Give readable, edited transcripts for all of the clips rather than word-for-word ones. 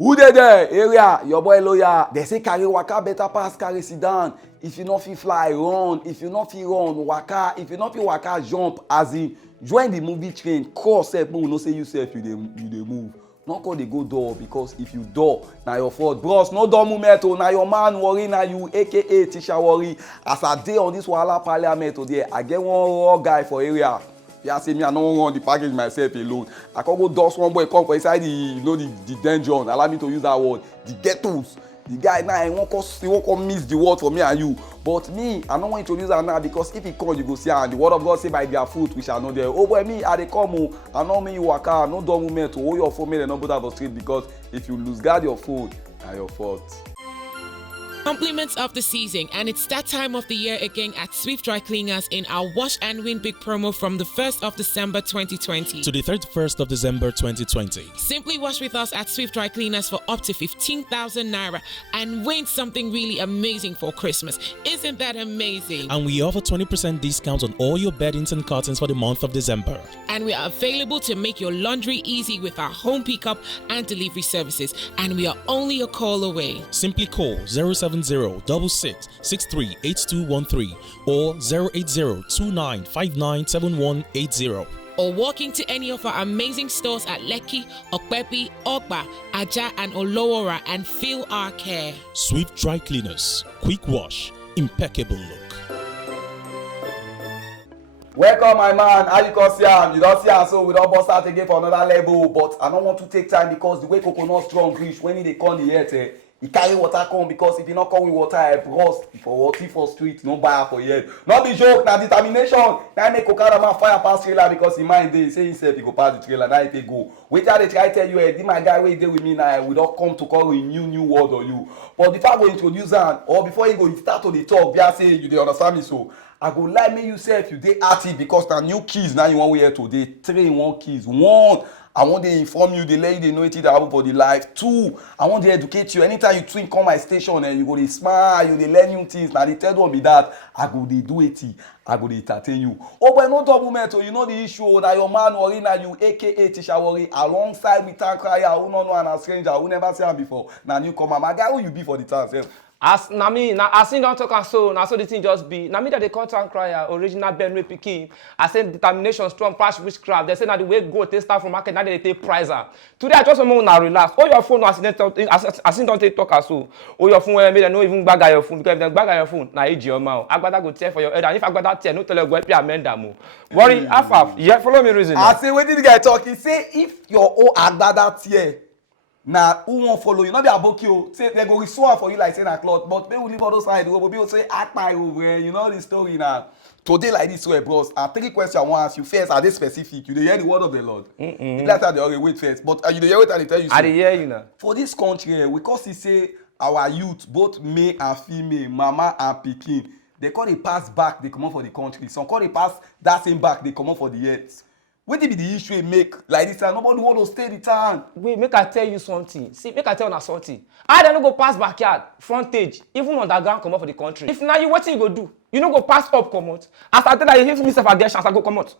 Who they there? Area, your boy lawyer. They say carry waka better pass carry sit down. If you not fit fly, run. If you not fit run, waka. If you not fit waka, jump. As in, join the movie train. Cross self, but we no say you self you dey move. Not call they go door because if you door, na your fault. Bros, no door movement o. Na your man worry, na you aka teacher worry. As I dey on this wahala parliament today, I get one raw guy for area. Yeah, say me I no run the package myself alone. I can go dust one boy come for inside the dungeon. Allow me to use that word. The ghettos. The guy now he won't come miss the word for me and you. But me, I don't want to introduce that now because if he come, you go see and the word of God say by their fruit we shall know them. Oh boy, me I dey come o. I know me you waka, no dumb movement to hold your phone, make them not put out the street because if you lose guard your phone, na your fault. Compliments of the season, and it's that time of the year again at Swift Dry Cleaners in our Wash and Win Big promo from the 1st of December 2020 to the 31st of December 2020. Simply wash with us at Swift Dry Cleaners for up to 15,000 naira and win something really amazing for Christmas. Isn't that amazing? And we offer 20% discount on all your beddings and curtains for the month of December. And we are available to make your laundry easy with our home pickup and delivery services. And we are only a call away. Simply call 070-6663-8213 or 080-2959-7180. Or walk into any of our amazing stores at Lekki, Okpepi, Ogba, Aja and Olowora and feel our care. Swift Dry Cleaners. Quick wash. Impeccable look. Welcome my man, how you come see am? You don't see am so we don't bust out again for another level. But I don't want to take time because the way coconut strong reach when they come the earth, he carry water come because if he not come with water, I rust for water for street, no buyer for yet. Not be joke, na determination. Now make Okada man fire pass trailer because he mind dey say himself he go pass the trailer. Now he take go. Wait till they try tell you, this my guy wey dey with me now. We don't come to call a new word on you. But before I go introduce am or before he go start to the talk, just say you dey understand me so. I go like me you self you dey active because na new keys now you want we here today. 3 in 1 keys. 1. I want to inform you, they let you, they know it that happen for the life. 2, I want to educate you. Anytime you twin come my station and you go, they smile, you they learn new things. Now the third one be that I go they do it. I go they entertain you. Oh, but no double mental, you know the issue that your man worry now you, aka teacher worry, alongside with town crier who no know and a stranger who never seen him before. Now newcomer, my guy, who you be for the town self? As na me, na as him don talk am so, na so the thing just be. Na me that they call town crier, original Benue pikin. I say determination, strong, pass witchcraft. They say na the way go take start from market, now they take price am. Today I just want una relax. Oh your phone, as him don take talk am so. Oh your phone, make dem no even gbag your phone because if dem gbag your phone, na age your mouth. Agbada go tear for your head, and if Agbada tear, no tell you go help you amend am o. Worry, half. Yeah, follow me reason. I say wetin the guy talk. He say if your own Agbada tear. Now, who won't follow you? Not be about you. Say they go restore for you like saying a cloth, but people leave all those side. People say act my over. You know the story now. Today like this way, bros. 3 questions I want to ask you. First, are they specific? You dey hear the word of the Lord. The last time they already wait first, but you dey hear what I tell you. I dey hear you now. For this country, we cause he say our youth, both male and female, mama and pikin, they call it pass back. They come out for the country. Some call it pass that same back. They come out for the earth. Wetin be the issue make like this and nobody want to stay the town? Wait, make I tell you something. See, make I tell you something. I don't go pass backyard, frontage, even underground come out for the country. If now you wetin you go do? You no go pass up come out. As I tell that you give me self a get chance, I go come out.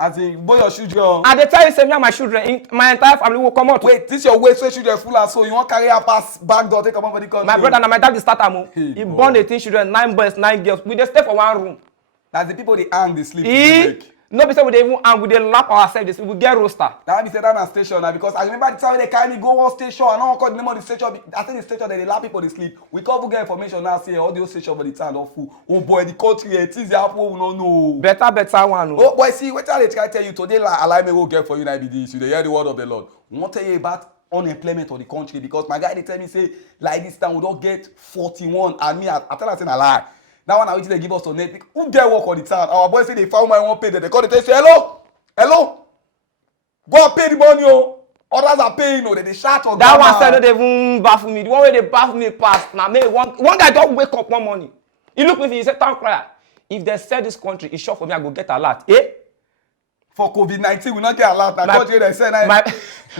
As in, boy your children. I dey tell you say me and my children, my entire family will come out. Wait, this your way so children full and so you want carry her pass back door take come out for the country? My brother and my dad dey start am o. He born 18 children, 9 boys, 9 girls. We dey stay for one room. That's the people they hang they sleep. No be say we dey even and we dey lap ourselves. We get roaster. That be said that na station now because I remember the time they carry me go one station. I don't call the name of the station. I think the station they lap people they sleep. We can't get information now. Say all the station for the town don't full. Oh boy, the country things they happen we don't know. Better one. Oh boy, see what they try to tell you today. Like allow me go get for you now be this. You dey hear the word of the Lord. We want to tell you about unemployment of the country because my guy they tell me say like this time we don't get 41 and me I tell her saying a lie. That one, I wish they give us on net. Who get work on the town? Our boys say they found my one pay. They call it. They say, hello. Go and pay the money. Others are paying. They shout on that one said they even baffle me. The one way they baffle me past. Now, me one guy don't wake up one morning. He look with me. He said, "Town crier. If they sell this country, it's sure for me. I go get a lot." For COVID-19, we not get a lot.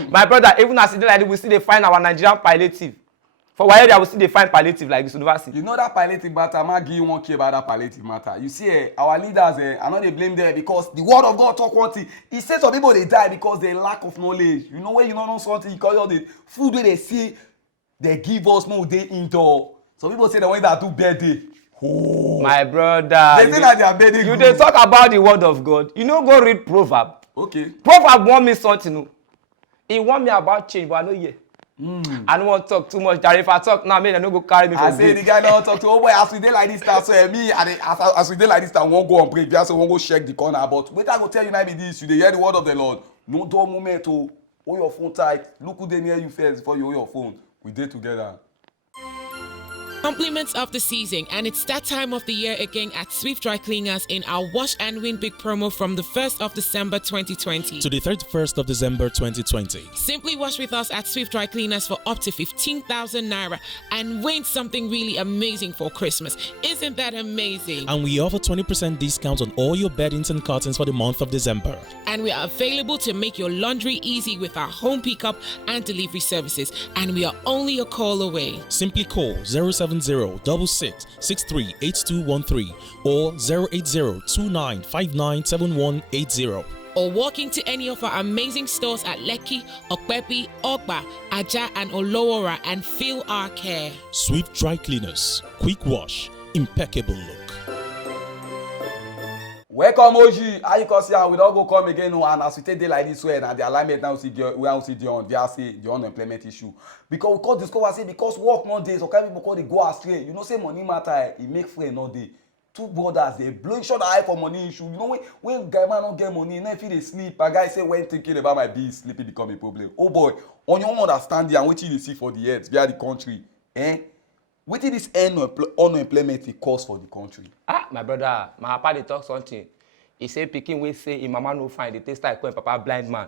My brother, even as they like we still they find our Nigerian palliative. For why area we still dey find palliative like this university. You know that palliative matter, I'm not giving 1K about that palliative matter. You see, our leaders, I know they blame them because the word of God talk one thing. He said some people they die because they lack of knowledge. You know when you don't know something, because all the food where they see, they give us more day indoor. Some people say the ones that do birthday. Oh. My brother. They say that they are birthday. You dey talk about the word of God. You no go read proverb. Okay. Proverb want me something. No. He want me about change, but I no hear. I don't want to talk too much. Jare, if I talk now, man, I no go carry me for I say gate. the guy don't talk to. Oh boy, as we dey like this now, so me as we dey like this now, won't go on break. Just won't go check the corner. But wait, I go tell you now be this. You dey hear the word of the Lord. No dull moment. Oh, hold your phone tight. Look who dey near you first before you hold your phone. We dey together. Compliments of the season, and it's that time of the year again at Swift Dry Cleaners in our Wash and Win Big promo from the 1st of December 2020 to the 31st of December 2020. Simply wash with us at Swift Dry Cleaners for up to 15,000 naira and win something really amazing for Christmas. Isn't that amazing? And we offer 20% discount on all your beddings and curtains for the month of December. And we are available to make your laundry easy with our home pickup and delivery services. And we are only a call away. Simply call 070-6663-8213 or 080-2959-7180. Or walk into any of our amazing stores at Lekki, Okpepi, Ogba, Aja and Olowora and feel our care. Swift Dry Cleaners. Quick wash. Impeccable look. Welcome Oji. How you can see how we don't go come again and as we take day like this way and the alignment now we see the unemployment issue. Because we call discover say because work no dey, so kind people call they go astray. You know say money matter, it make friend no dey. Two brothers they blow each other eye for money issue. You know when guy man don't get money, now if they sleep, a guy say when thinking about my bills, sleeping become a problem. Oh boy, on your own understanding and wetin you see for the earth via the country, wetin this unemployment dey cause for the country? Ah, my brother, my papa dey talk something. He say pikin wey say him mama no fine, dey take style call him papa blind man.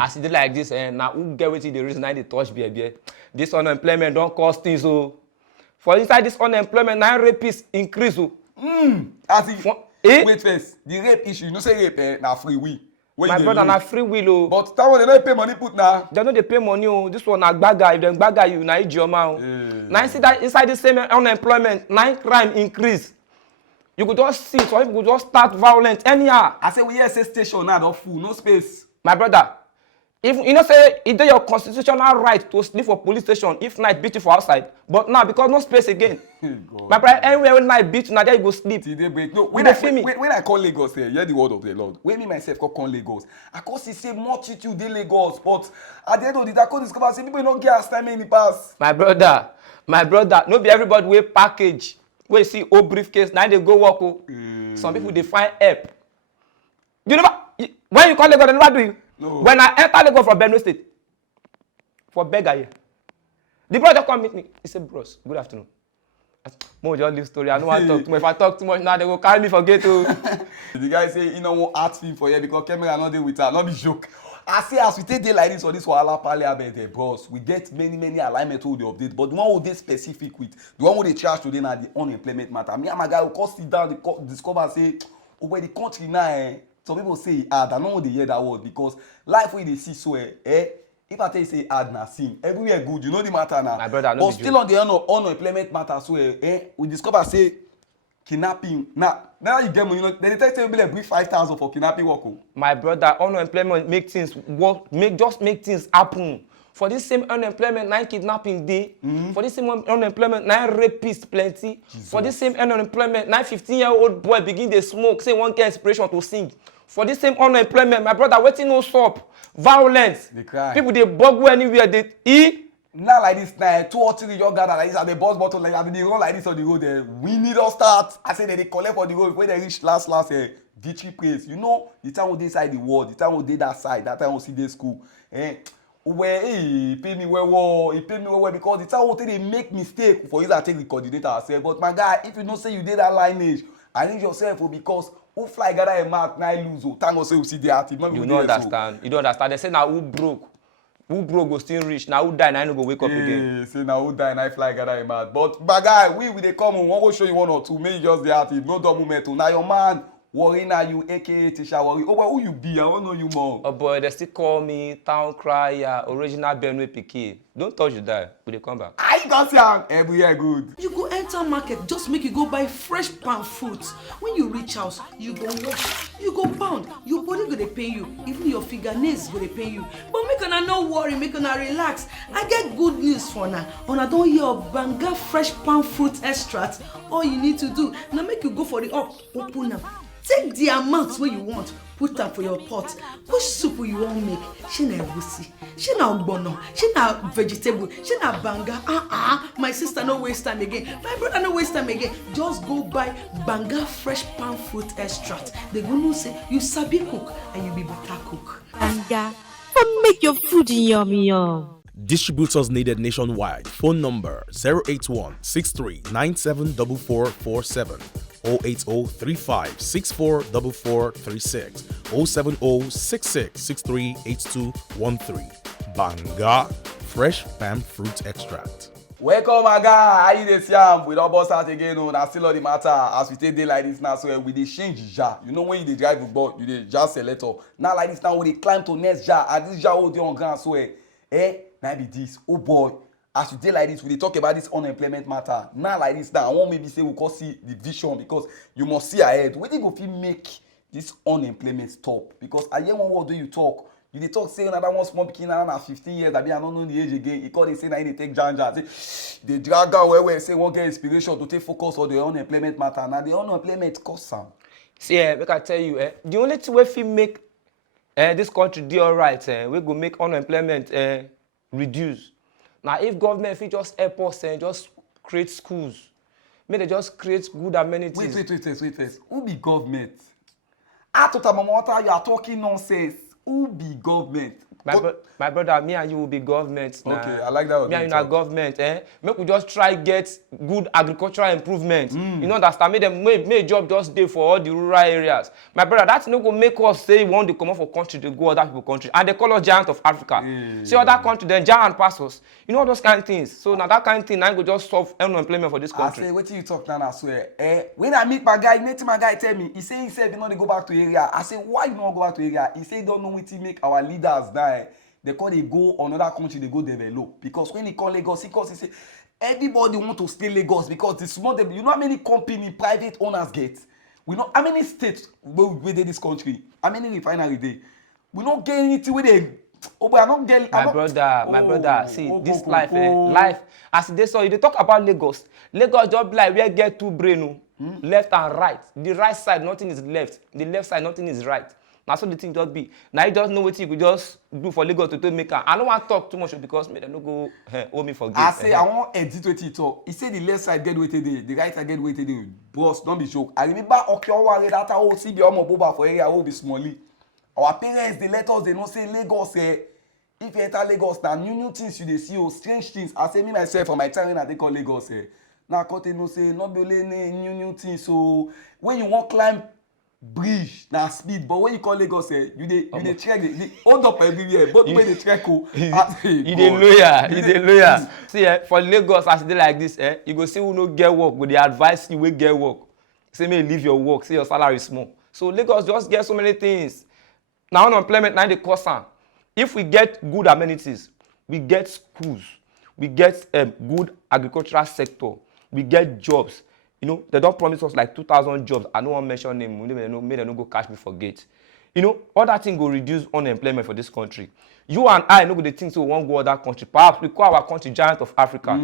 As e dey like this, na who get wetin dey reason na dey touch bear. This unemployment don cause things o. For inside this unemployment, na rapists increase o. As if, wait first, the rape issue, you know say rape na free will. My brother, na free will o. But that one they no pay money put na. They no dey pay money o. This one na gbaga. If dem gbaga you, na idioma o. Na see that inside the same unemployment, na crime increase. You could just see some people go just start violent anyhow. I say we hear say station now don full, no space. My brother, if you know say it dey your constitutional right to sleep for police station if night beat you for outside, but now because no space again. My brother, anywhere when night beat you, na there you go sleep. Till they break. No, when I call Lagos here, hear the word of the Lord. When me myself call Lagos, I call see say multitude dey Lagos, but at the end of the day, I call discover say people no get assignment in the past. My brother, no be everybody wey package. Wey see old briefcase, now they go work o. Some people dey find help. You never when you call Lagos, they never do you. No. When I enter Lagos from Benue State, for beggar here, the brother come meet me. He said, "Bros, good afternoon." I said, "Mo just leave story. I don't want to talk too much. If I talk too much now, they go carry me for gate o." The guy say he no wan act film for here because camera no dey with her, no be joke. I say as we take day like this for this wahala parliament, bros, we get many alignment wey we dey update, but the one we dey specific with, the one we dey charge today na the unemployment matter. Me and my guy we come sit down, discover say, oh boy, the country now, some people say e hard. I no wan dey hear that word because life wey you dey see so if I tell you say hard na sin, everywhere good, you know the matter now. My brother, no but still on the unemployment matter so we discover say kidnapping now you get money, you know, they tell you be like bring 5,000 for kidnapping work o. My brother, unemployment make things work, make things happen. For this same unemployment, 9 kidnapping day. For this same unemployment, 9 rapists plenty. Jesus. For this same unemployment, 9 15-year-old boy begin dey smoke, say one get inspiration to sing. For this same unemployment, my brother, wetin no stop? Violence. They cry. People dey bug anywhere. They Now like this now, 2 or 3 young gather like this and the boss bottle like that, they run like this on the road there. We need to start. I say they collect for the road when they reach last victory place. You know, the time we dey inside the world, the time we dey that side, that time we see the school. Where he pay me well, because the time we they make mistake for you to take the coordinator ourselves. But my guy, if you don't say you did that lineage, I need yourself because who fly gather a mark, now lose. Thank God say we see the active. You don't understand. You don't understand. They say now who broke go still reach, now who die now no go wake up again. Say now who die now fly gather a mad. But my guy, we dey come on, we go show you 1 or 2, make you just dey active, no dumb moment. Now your man Worry now you aka Tisha Worry. Oh, well, who you be? I want to know you more. Oh boy, they still call me town crier, original Benue Pikin. Don't touch you die. Will they come back? I got young. Every year good. You go enter market, just make you go buy fresh palm fruit. When you reach house, you go wash, you go pound, your body go dey pain you, even your fingernails go dey pain you. But make una no worry, make una relax. I get good news for una. Una don hear of Banga fresh palm fruit extract. All you need to do na make you go for the up, open am. Take the amount wey you want, put am for your pot. Which soup you wan make? Shey na egusi, shey na ogbono, shey na vegetable, shey na banga. My sister no waste time again, my brother no waste time again. Just go buy Banga fresh palm fruit extract. They go know say you sabi cook and you be better cook. Banga, come make your food yummy yum. Distributors needed nationwide. Phone number 081 63 974447 080 35 64 4436 070 66 63 8213. Banga Fresh Palm Fruit Extract. Welcome, my guy. How you dey see am? We don bust out again. Oh, na still all the matter as we take dey like this now. So we dey change jar. You know when you dey drive football, you dey jar selector. Now like this now we dey climb to next jar. And this jar wey dey on ground so now be this. Oh boy. As you dey like this, we dey talk about this unemployment matter. Now like this now, I wan maybe say we come see the vision because you must see ahead. Wetin go fit make this unemployment stop? Because I hear one word wey you talk. You dey talk say another one small pikin now na 15 years, abi I no know the age again. E come dey say na him dey take janja. Say dey drag am well well. Say wan get inspiration to take focus on the unemployment matter. Na the unemployment cause am. See, make I tell you, the only thing wey fit make this country dey alright, wey go make unemployment reduce. Now, if government fit just help us and just create schools, make they just create good amenities. Wait. Who be government? Mama, you are talking nonsense. Who be government? My brother, me and you will be government. Okay, I like that. Me and you are government. Make we just try get good agricultural improvement. You know, understand? Make job just dey for all the rural areas. My brother, that's no go make us say we want to come out for country to go other people country. And they call us giant of Africa. See other country, then giant pass us. You know those kind of things. So now that kind of thing, I go just solve unemployment for this country. I say, wetin you talk now, I swear. When I meet my guy tell me, he say himself, he no dey go back to area. I say, why you no go back to area? He say he don't know wetin make our leaders die. They call they go another country, they go develop. Because when he call Lagos, he say everybody want to stay Lagos because the small, you know how many company private owners get? We know how many states where they this country, how many refinery they. We don't get anything where they. Oh, but I don't get. My brother, see this life, life. As they saw, they talk about Lagos. Lagos just like where get two brain, left and right. The right side, nothing is left. The left side, nothing is right. That's what the thing just be. Now you just know what you could just do for Lagos to make her. I don't want to talk too much because me they no go owe me for. I say I want edit what he talk. He say the left side get weighted there, the right side get weighted there. Boss, don't be joke. I remember Okiowa that whole CB Omo Boba for area will be smally. Our parents they let us they know say Lagos if you enter Lagos now new things you they see strange things. I say me myself for my time when I they call Lagos now I no say not be only new things. So when you want climb bridge na speed but when you call Lagos you dey check the hold up everywhere both way dey check you dey lawyer see for Lagos as e dey like this you go see who no get work go dey advise you wey get work say make you leave your work say your salary small so Lagos just get so many things na unemployment na dey cause am if we get good amenities we get schools we get good agricultural sector we get jobs. You know, they don't promise us like 2,000 jobs. I don't want to mention them. Maybe they don't go catch me for gate. You know, all that thing will reduce unemployment for this country. You and I know the things we won't go other country. Perhaps we call our country giant of Africa.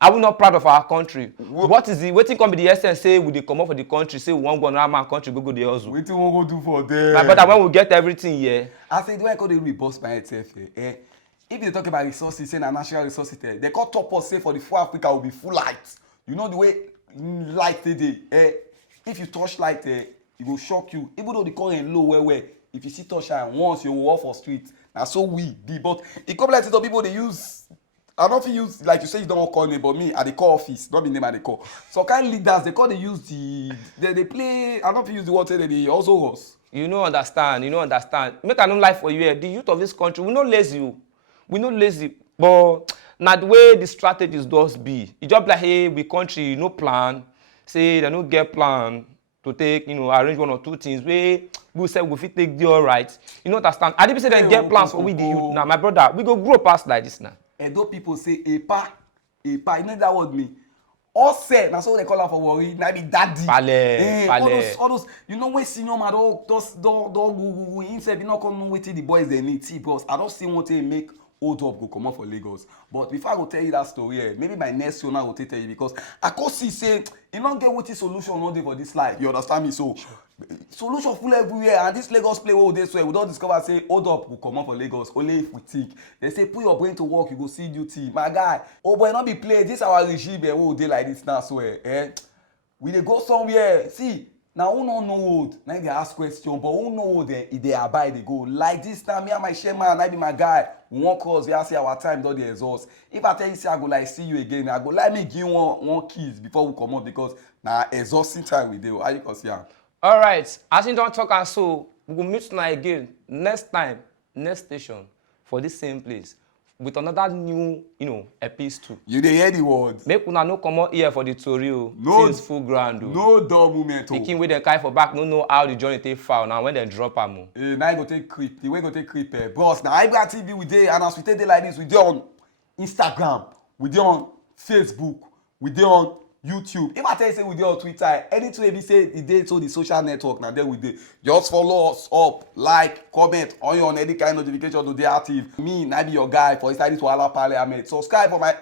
Are we not proud of our country? What is the waiting come be the essence say we come up for the country, say we won't go another man country, go the hustle. What you want to do for them? My brother, when we get everything here. I say, do I call the reboss by itself? If they talk about resources, say natural resources, they call top us say for the full Africa will be full light. You know the way light today if you touch light it will shock you even though the current low where if you see touch am once you walk for street na so we be but e come like some people dey use I don't use like you say you don't want call name but me at the call office not be name at the call so kind leaders they call they use they play I don't use the word say they also us. You no understand make I no lie for you here the youth of this country we no lazy but na the way the strategies does be e just like hey we country no plan say they no get plan to take, you know, arrange 1 or 2 things where we say we fit take the all right. You know, understand? I didn't say them get plans for we the youth. Now, my brother, we go grow past like this now. And those people say, epa, you know that word me. All said, that's what they call her for worry. Now be daddy. Pale. All those, you know when senior man don't himself, you know come waiting the boys they need. See, bros, I don't see one thing make hold up go come out for Lagos. But before I go tell you that story, maybe my next show now will tell you because I could see say you don't get what the solution not there for this life. You understand me? So solution full everywhere and this Lagos play all this way. We don't discover say hold up will come out for Lagos only if we think. They say put your brain to work, you go see duty. My guy, oh boy, not be play. This our regime who dey like this now swear. We dey go somewhere. See. Now who no know now they ask question, but who know they abide they go like this now. Me and my chairman, I be my guy. We won't cause we see our time don't dey exhaust. If I tell you say I go like see you again, I go like me give one keys before we come out because now exhausting time we do. How you consider? All right, as you don't talk and so we will meet tonight again next time, next station for this same place with another new, you know, episode. You dey hear the word? Make una no come out here for the story. No, things full ground. No dull moment. Pikin wey dem carry for back no know how the journey take foul now when dem drop am. Now you go take creep. The way go take creep. Bros, now Ibra TV we dey and as we take dey like this, we dey on Instagram, we dey on Facebook, we dey on YouTube. If I tell you say we dey on Twitter, anything wey be say e dey to the social network na there we dey. Just follow us up, like, comment on your any kind notification to dey active. Me, na be your guy for inside this Wahala Parliament. Subscribe for my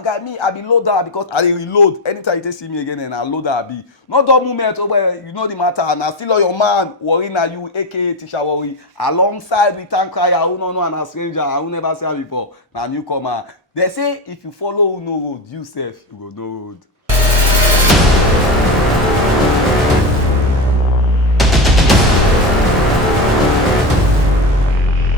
guy, me, I be loader because I dey reload. Anytime you take see me again, and I loader I be. No dumb moment over, you know the matter. Na still on your man, worry na you, aka Tisha Worry. Alongside with Tankaya, who no know and a stranger, who never see am before. Na newcomer. They say if you follow who no road, you sef, you go know road.